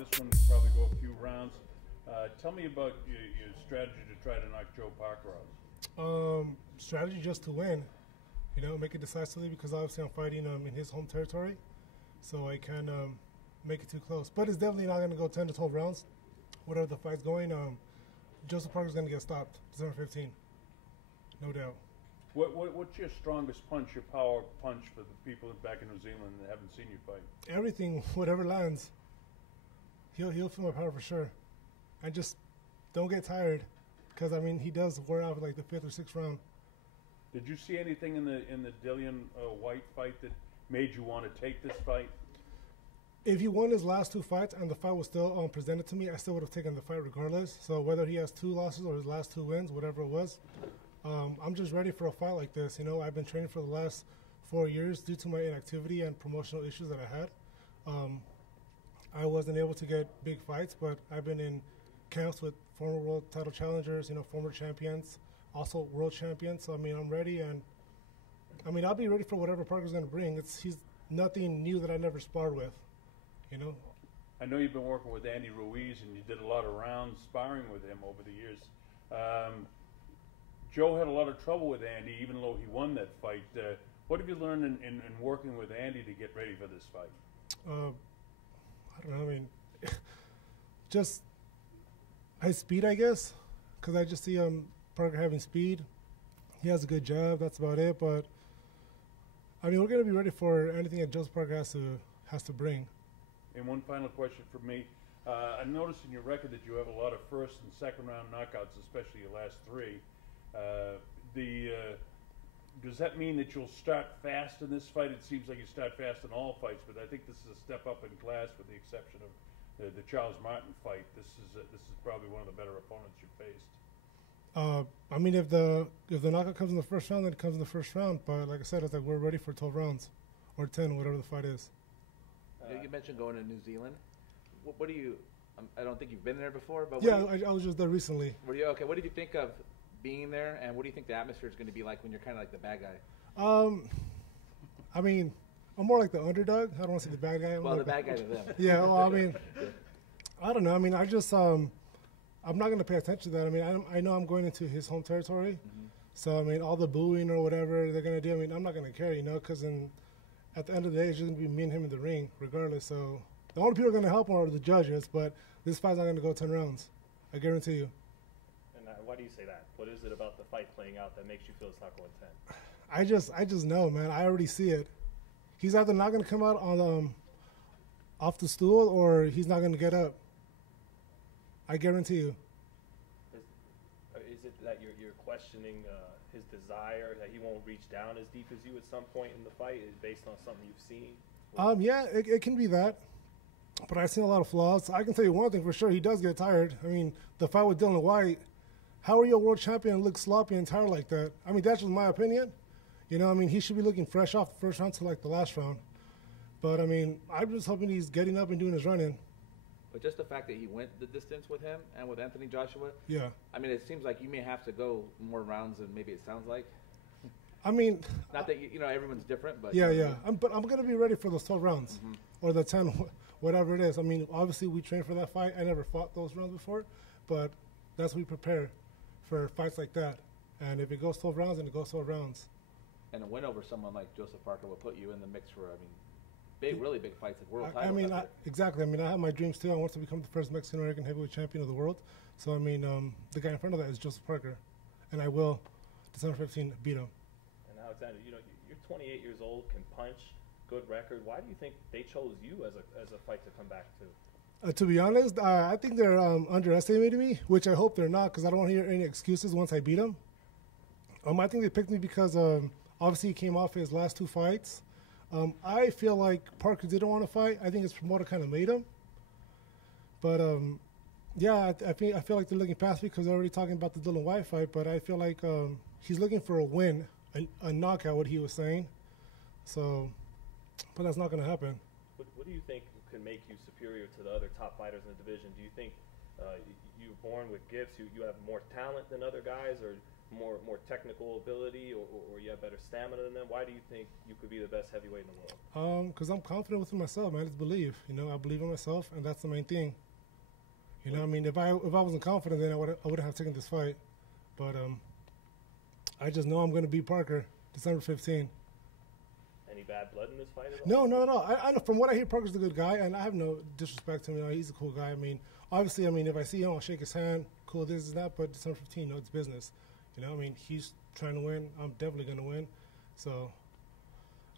This one will probably go a few rounds. Tell me about your strategy to try to knock Joe Parker out. Strategy just to win, you know, make it decisively because obviously I'm fighting in his home territory, so I can make it too close. But it's definitely not going to go 10 to 12 rounds, whatever the fight's going. Joseph Parker's going to get stopped December 15, no doubt. What's your strongest punch, your power punch for the people back in New Zealand that haven't seen you fight? Everything, whatever lands. He'll feel my power for sure. I just don't get tired, because I mean he does wear out like the 5th or 6th round. Did you see anything in the Dillian White fight that made you want to take this fight? If he won his last 2 fights and the fight was still presented to me, I still would have taken the fight regardless. So whether he has 2 losses or his last 2 wins, whatever it was, I'm just ready for a fight like this. You know, I've been training for the last 4 years due to my inactivity and promotional issues that I had. I wasn't able to get big fights, but I've been in camps with former world title challengers, you know, former champions, also world champions. So I mean, I'm ready, and I mean, I'll be ready for whatever Parker's going to bring. He's nothing new that I never sparred with, you know. I know you've been working with Andy Ruiz, and you did a lot of rounds sparring with him over the years. Joe had a lot of trouble with Andy, even though he won that fight. What have you learned in working with Andy to get ready for this fight? I don't know. I mean, just high speed, I guess, because I just see Parker having speed. He has a good jab. That's about it. But I mean, we're gonna be ready for anything that Joseph Parker has to bring. And one final question for me. I noticed in your record that you have a lot of first and second round knockouts, especially your last 3. Does that mean that you'll start fast in this fight? It seems like you start fast in all fights, but I think this is a step up in class with the exception of the Charles Martin fight. This is probably one of the better opponents you've faced. I mean, if the knockout comes in the first round, then it comes in the first round. But like I said, it's like we're ready for 12 rounds or 10, whatever the fight is. You mentioned going to New Zealand. What do you? I don't think you've been there before, but yeah, I was just there recently. What did you think of being there, and what do you think the atmosphere is going to be like when you're kind of like the bad guy? I mean, I'm more like the underdog. I don't want to say the bad guy. Well, the bad guy to them. Yeah, well, I mean, I don't know. I mean, I just, I'm not going to pay attention to that. I mean, I know I'm going into his home territory. Mm-hmm. So, I mean, all the booing or whatever they're going to do, I mean, I'm not going to care, you know, because at the end of the day, it's just going to be me and him in the ring, regardless. So, the only people who are going to help him are the judges, but this fight's not going to go 10 rounds. I guarantee you. Why do you say that? What is it about the fight playing out that makes you feel it's not going 10? I just know, man. I already see it. He's either not going to come out on off the stool or he's not going to get up. I guarantee you. Is it that you're questioning his desire, that he won't reach down as deep as you at some point in the fight, is based on something you've seen? Yeah, it can be that. But I've seen a lot of flaws. I can tell you one thing for sure. He does get tired. I mean, the fight with Dillian White, how are you a world champion and look sloppy and tired like that? I mean, that's just my opinion. You know, I mean, he should be looking fresh off the first round to like the last round. But, I mean, I'm just hoping he's getting up and doing his running. But just the fact that he went the distance with him and with Anthony Joshua, yeah. I mean, it seems like you may have to go more rounds than maybe it sounds like. I mean, not that you know everyone's different, but yeah. But I'm gonna be ready for those 12 rounds or the 10, whatever it is. I mean, obviously we trained for that fight. I never fought those rounds before, but that's what we prepare for fights like that. And if it goes 12 rounds, then it goes 12 rounds. And a win over someone like Joseph Parker will put you in the mix for, I mean, really big fights at world titles. I mean, exactly. I mean, I have my dreams too. I want to become the first Mexican-American heavyweight champion of the world. So, I mean, the guy in front of that is Joseph Parker. And I will, December 15, beat him. And Alexander, you know, you're 28 years old, can punch, good record. Why do you think they chose you as a fight to come back to? To be honest, I think they're underestimating me, which I hope they're not, because I don't want to hear any excuses once I beat them. I think they picked me because obviously he came off his last 2 fights. I feel like Parker didn't want to fight. I think his promoter kind of made him. But yeah, I feel like they're looking past me because they're already talking about the Dillian White fight. But I feel like he's looking for a win, a knockout, what he was saying. So, but that's not going to happen. What do you think can make you superior to the other top fighters in the division? Do you think you're born with gifts? You have more talent than other guys, or more technical ability, or you have better stamina than them? Why do you think you could be the best heavyweight in the world? Because I'm confident within myself, man. It's believe. You know, I believe in myself, and that's the main thing. You know, I mean, if I wasn't confident, then I wouldn't have taken this fight. But I just know I'm going to beat Parker December 15. Any bad blood in this fight at all? No, not at all. I know from what I hear, Parker's a good guy, and I have no disrespect to him. You know, he's a cool guy. I mean, obviously, I mean, if I see him, I'll shake his hand. Cool, this is that. But December 15, you know, it's business. You know, I mean, he's trying to win. I'm definitely going to win. So,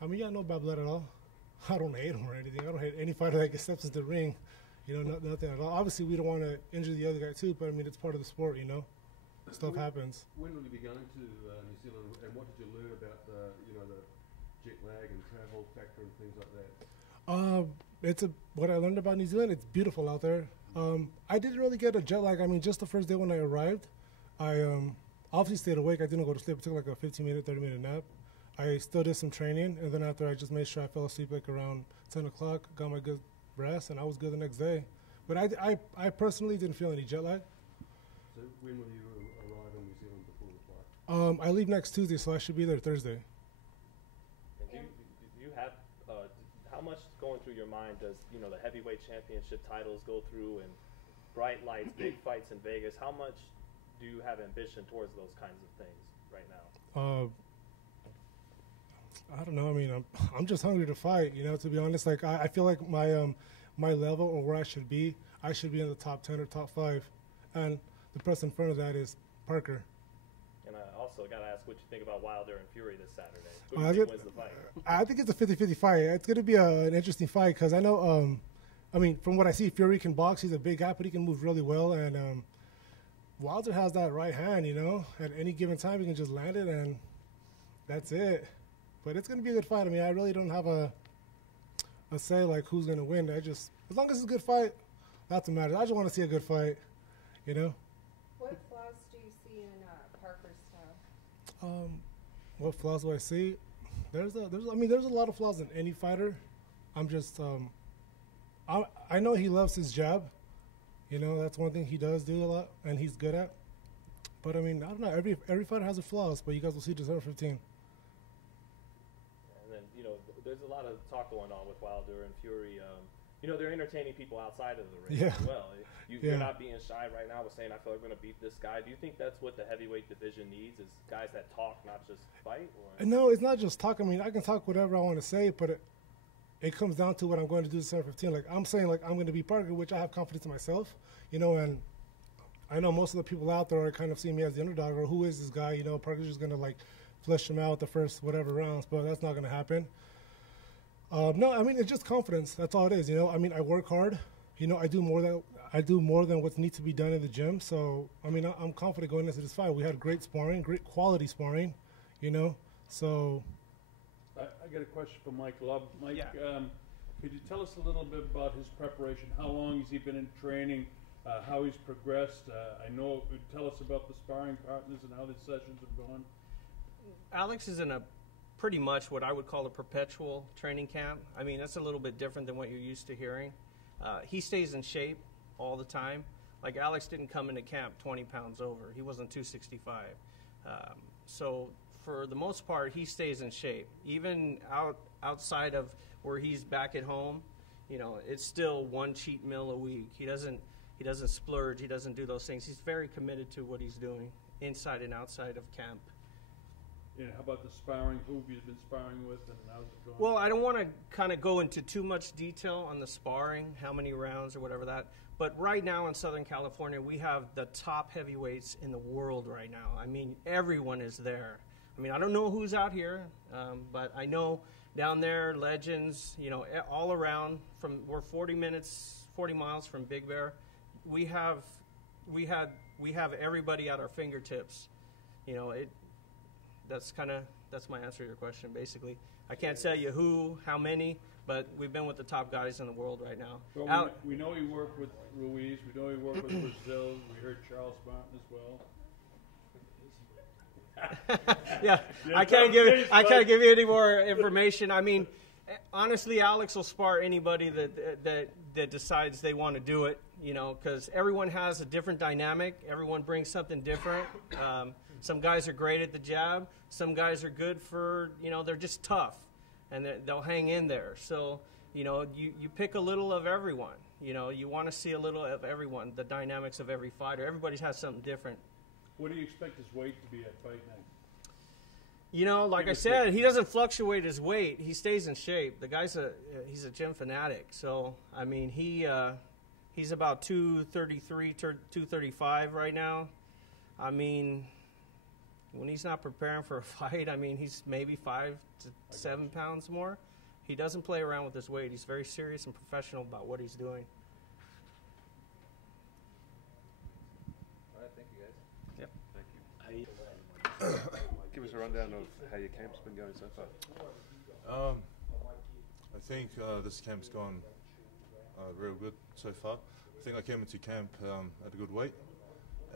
I mean, yeah, no bad blood at all. I don't hate him or anything. I don't hate any fighter that steps into the ring. You know, nothing at all. Obviously, we don't want to injure the other guy too, but I mean, it's part of the sport. You know, stuff happens. When will you be going to New Zealand, and what did you learn about the jet lag and travel factor and things like that? What I learned about New Zealand. It's beautiful out there. I didn't really get a jet lag. I mean, just the first day when I arrived, I obviously stayed awake. I didn't go to sleep. I took like a 15-minute, 30-minute nap. I still did some training, and then after I just made sure I fell asleep like around 10 o'clock, got my good rest, and I was good the next day. But I personally didn't feel any jet lag. So when will you arrive in New Zealand before the flight? I leave next Tuesday, so I should be there Thursday. And do you have how much going through your mind does the heavyweight championship titles go through, and bright lights, big fights in Vegas? How much do you have ambition towards those kinds of things right now? I don't know. I mean, I'm just hungry to fight. You know, to be honest, like I feel like my level or where I should be in the top 10 or top 5, and the person in front of that is Parker. And I also got to ask what you think about Wilder and Fury this Saturday. Who do you think wins the fight? I think it's a 50-50 fight. It's going to be an interesting fight because I know, I mean, from what I see, Fury can box. He's a big guy, but he can move really well. And Wilder has that right hand, you know. At any given time, he can just land it, and that's it. But it's going to be a good fight. I mean, I really don't have a say, like, who's going to win. As long as it's a good fight, that's what matters. I just want to see a good fight, you know. What flaws do you see in Parker's style? What flaws do I see? There's a lot of flaws in any fighter. I'm just, I know he loves his jab. You know, that's one thing he does do a lot, and he's good at. But I mean, I don't know. Every fighter has their flaws, but you guys will see December 15. And then there's a lot of talk going on with Wilder and Fury. They're entertaining people outside of the ring as well. You're not being shy right now with saying, I feel like I'm going to beat this guy. Do you think that's what the heavyweight division needs, is guys that talk, not just fight? Or? No, it's not just talk. I mean, I can talk whatever I want to say, but it comes down to what I'm going to do December 15. Like, I'm saying, like, I'm going to beat Parker, which I have confidence in myself, you know, and I know most of the people out there are kind of seeing me as the underdog, or who is this guy? You know, Parker's just going to, like, flesh him out the first whatever rounds, but that's not going to happen. No, I mean, it's just confidence. That's all it is, you know. I mean, I work hard. You know, I do more than what needs to be done in the gym. So, I mean, I'm confident going into this fight. We had great sparring, great quality sparring, you know. So, I got a question for Mike Love. Mike, could you tell us a little bit about his preparation? How long has he been in training? How he's progressed? Tell us about the sparring partners and how the sessions have gone. Alex is in a pretty much what I would call a perpetual training camp. I mean, that's a little bit different than what you're used to hearing. He stays in shape all the time. Like, Alex didn't come into camp 20 pounds over. He wasn't 265. So for the most part, he stays in shape. Even outside of where he's back at home, you know, it's still one cheat meal a week. He doesn't splurge. He doesn't do those things. He's very committed to what he's doing inside and outside of camp. Yeah, how about the sparring? Who have you been sparring with, and how's it going? Well, I don't want to kind of go into too much detail on the sparring, how many rounds or whatever that. But right now in Southern California, we have the top heavyweights in the world right now. I mean, everyone is there. I mean, I don't know who's out here, but I know down there, legends, you know, all around. We're 40 miles from Big Bear. We have everybody at our fingertips. You know, that's my answer to your question, basically. I can't tell you who, how many, but we've been with the top guys in the world right now. Well, we know he worked with Ruiz. We know he worked with Brazil. We heard Charles Martin as well. Yeah, I can't give you any more information. I mean, honestly, Alex will spar anybody that decides they want to do it. You know, because everyone has a different dynamic. Everyone brings something different. Some guys are great at the jab. Some guys are good for, they're just tough, and they'll hang in there. So, you pick a little of everyone. You want to see a little of everyone, the dynamics of every fighter. Everybody has something different. What do you expect his weight to be at fight night? Like I said, he doesn't fluctuate his weight. He stays in shape. The guy's he's a gym fanatic. So, I mean, he's about 233, 235 right now. I mean, when he's not preparing for a fight, I mean, he's maybe 5 to 7 pounds more. He doesn't play around with his weight. He's very serious and professional about what he's doing. All right, thank you guys. Yep. Thank you. Give us a rundown of how your camp's been going so far. I think this camp's gone real good so far. I think I came into camp at a good weight,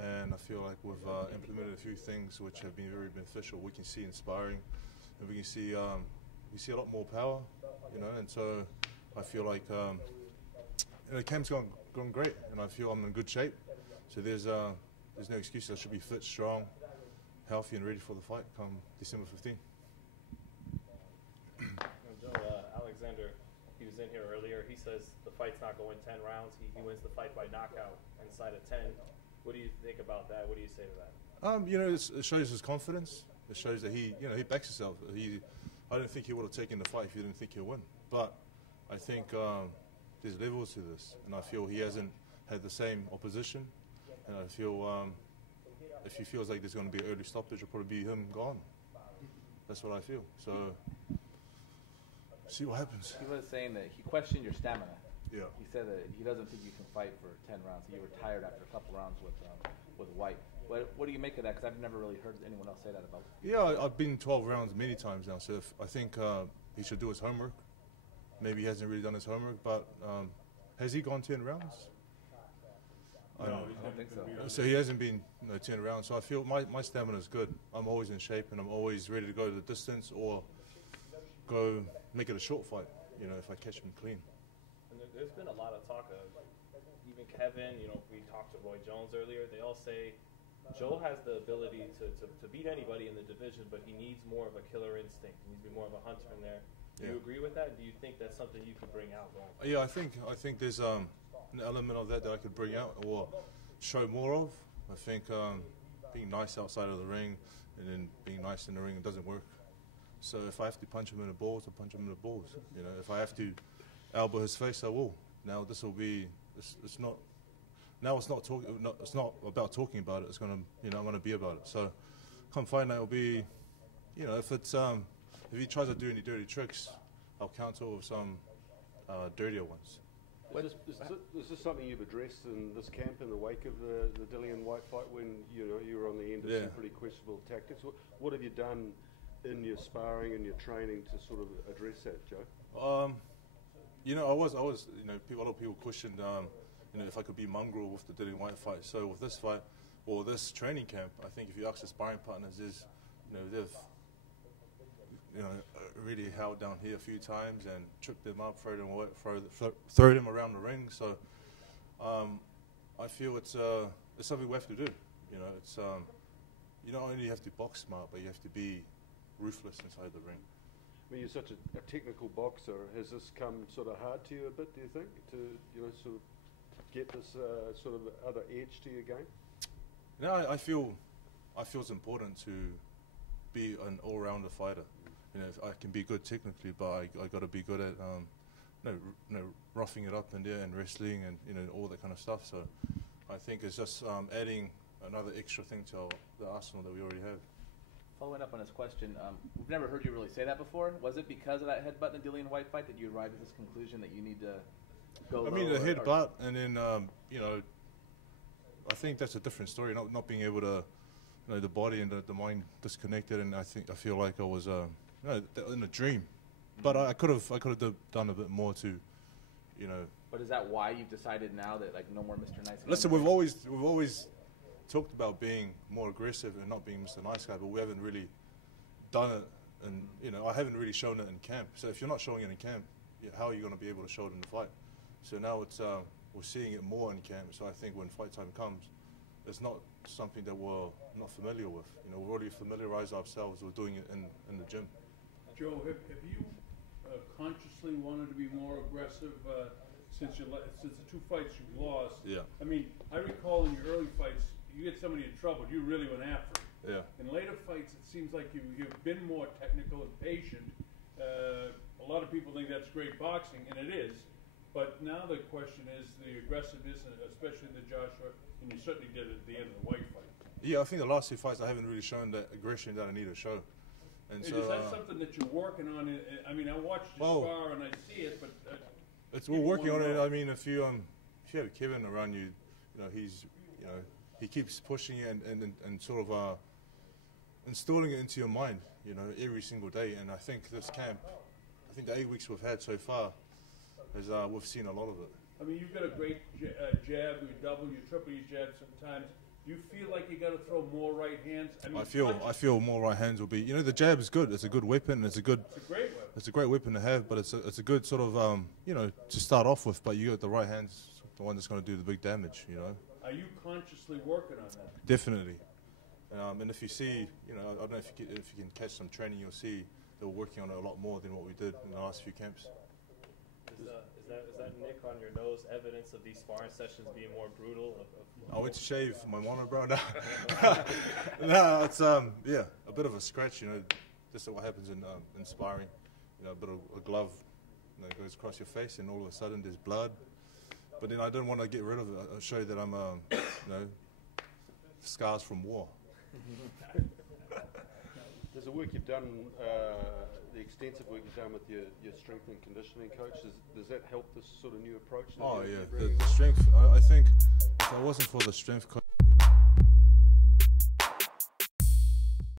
and I feel like we've implemented a few things which have been very beneficial. We can see inspiring, and we can see a lot more power, and so I feel like the camp's gone great, and I feel I'm in good shape. So there's no excuse. I should be fit, strong, healthy, and ready for the fight come December 15th. Joe, Alexander, he was in here earlier. He says the fight's not going 10 rounds. He wins the fight by knockout inside of 10. What do you think about that? What do you say to that? It shows his confidence. It shows that he backs himself. I don't think he would have taken the fight if he didn't think he'll win. But I think there's levels to this, and I feel he hasn't had the same opposition. And I feel if he feels like there's going to be an early stoppage, it'll probably be him gone. That's what I feel. So see what happens. He was saying that he questioned your stamina. Yeah. He said that he doesn't think you can fight for 10 rounds. You were tired after a couple rounds with White. What do you make of that? Because I've never really heard anyone else say that about him. Yeah, I've been 12 rounds many times now, so I think he should do his homework. Maybe he hasn't really done his homework, but has he gone 10 rounds? I don't think so. So he hasn't been 10 rounds, so I feel my stamina is good. I'm always in shape, and I'm always ready to go the distance or go make it a short fight, if I catch him clean. And there's been a lot of talk of even Kevin, we talked to Roy Jones earlier, they all say Joe has the ability to beat anybody in the division, but he needs more of a killer instinct. He needs to be more of a hunter in there. Do you agree with that? Do you think that's something you could bring out going forward? Yeah, I think there's an element of that I could bring out or show more of. I think being nice outside of the ring and then being nice in the ring, it doesn't work. So if I have to punch him in the balls, I'll punch him in the balls. If I have to elbow his face, I will. Now this will be. It's not. Now it's not talking. It's not about talking about it. It's gonna. I'm gonna be about it. So come fight night, it'll be. If he tries to do any dirty tricks, I'll counter with some dirtier ones. Is this something you've addressed in this camp in the wake of the Dillian White fight when you were on the end of some pretty questionable tactics? What have you done in your sparring and your training to sort of address that, Joe? I was. A lot of people questioned, if I could be mongrel with the Dillian White fight. So with this fight or this training camp, I think if you ask the sparring partners, they've really held down here a few times and tripped them up, throw them around the ring. So I feel it's something we have to do. It's you not only have to box smart, but you have to be ruthless inside the ring. I mean, you're such a technical boxer. Has this come sort of hard to you a bit, do you think, to sort of get this sort of other edge to your game? No, I feel it's important to be an all-rounder fighter. I can be good technically, but I got to be good at roughing it up in there and wrestling and all that kind of stuff. So I think it's just adding another extra thing to the arsenal that we already have. Following up on his question, we've never heard you really say that before. Was it because of that headbutt in the Dillian White fight that you arrived at this conclusion that you need to go? I mean, the headbutt, and then I think that's a different story. Not being able to, the body and the mind disconnected, and I feel like I was in a dream. But I could have done a bit more to, But is that why you've decided now that no more Mr. Nice? Listen, we've always talked about being more aggressive and not being Mr. Nice Guy, but we haven't really done it, and I haven't really shown it in camp. So if you're not showing it in camp, how are you going to be able to show it in the fight? So now it's we're seeing it more in camp. So I think when fight time comes, it's not something that we're not familiar with. You know, we've already familiarized ourselves with doing it in the gym. Joe, have you consciously wanted to be more aggressive since the 2 fights you've lost? Yeah. I mean, I recall in your early fights, you get somebody in trouble, you really went after it. Yeah. In later fights, it seems like you've been more technical and patient. A lot of people think that's great boxing, and it is. But now the question is the aggressiveness, especially in the Joshua, and you certainly did it at the end of the White fight. Yeah, I think the last 2 fights I haven't really shown that aggression that I need to show. And so, is that something that you're working on? I mean, I watched you spar and I see it, but we're working on it. I mean, if you have Kevin around you, you know, he keeps pushing you and sort of installing it into your mind, you know, every single day. And I think this camp, I think the 8 weeks we've had so far, is we've seen a lot of it. I mean, you've got a great jab, you double, you triple your jab sometimes. Do you feel like you got to throw more right hands? I mean, I feel more right hands will be. You know, the jab is good. It's a good weapon. It's a great weapon. It's a great weapon to have, but it's a good sort of you know, to start off with. But you got the right hands, the one that's going to do the big damage. You know. Are you consciously working on that? Definitely. And if you see, you know, I don't know if you can catch some training, you'll see that we're working on it a lot more than what we did in the last few camps. Is that nick on your nose evidence of these sparring sessions being more brutal? I went to shave my monobrow now. No, it's yeah, a bit of a scratch, you know. This is what happens in sparring. You know, a bit of a glove, you know, goes across your face, and all of a sudden there's blood. But then I don't want to get rid of it. I'll show you that I'm, you know, scars from war. Does the work you've done, the extensive work you've done with your strength and conditioning coach, does that help this sort of new approach? Oh yeah, the strength. I think if it wasn't for the strength coach.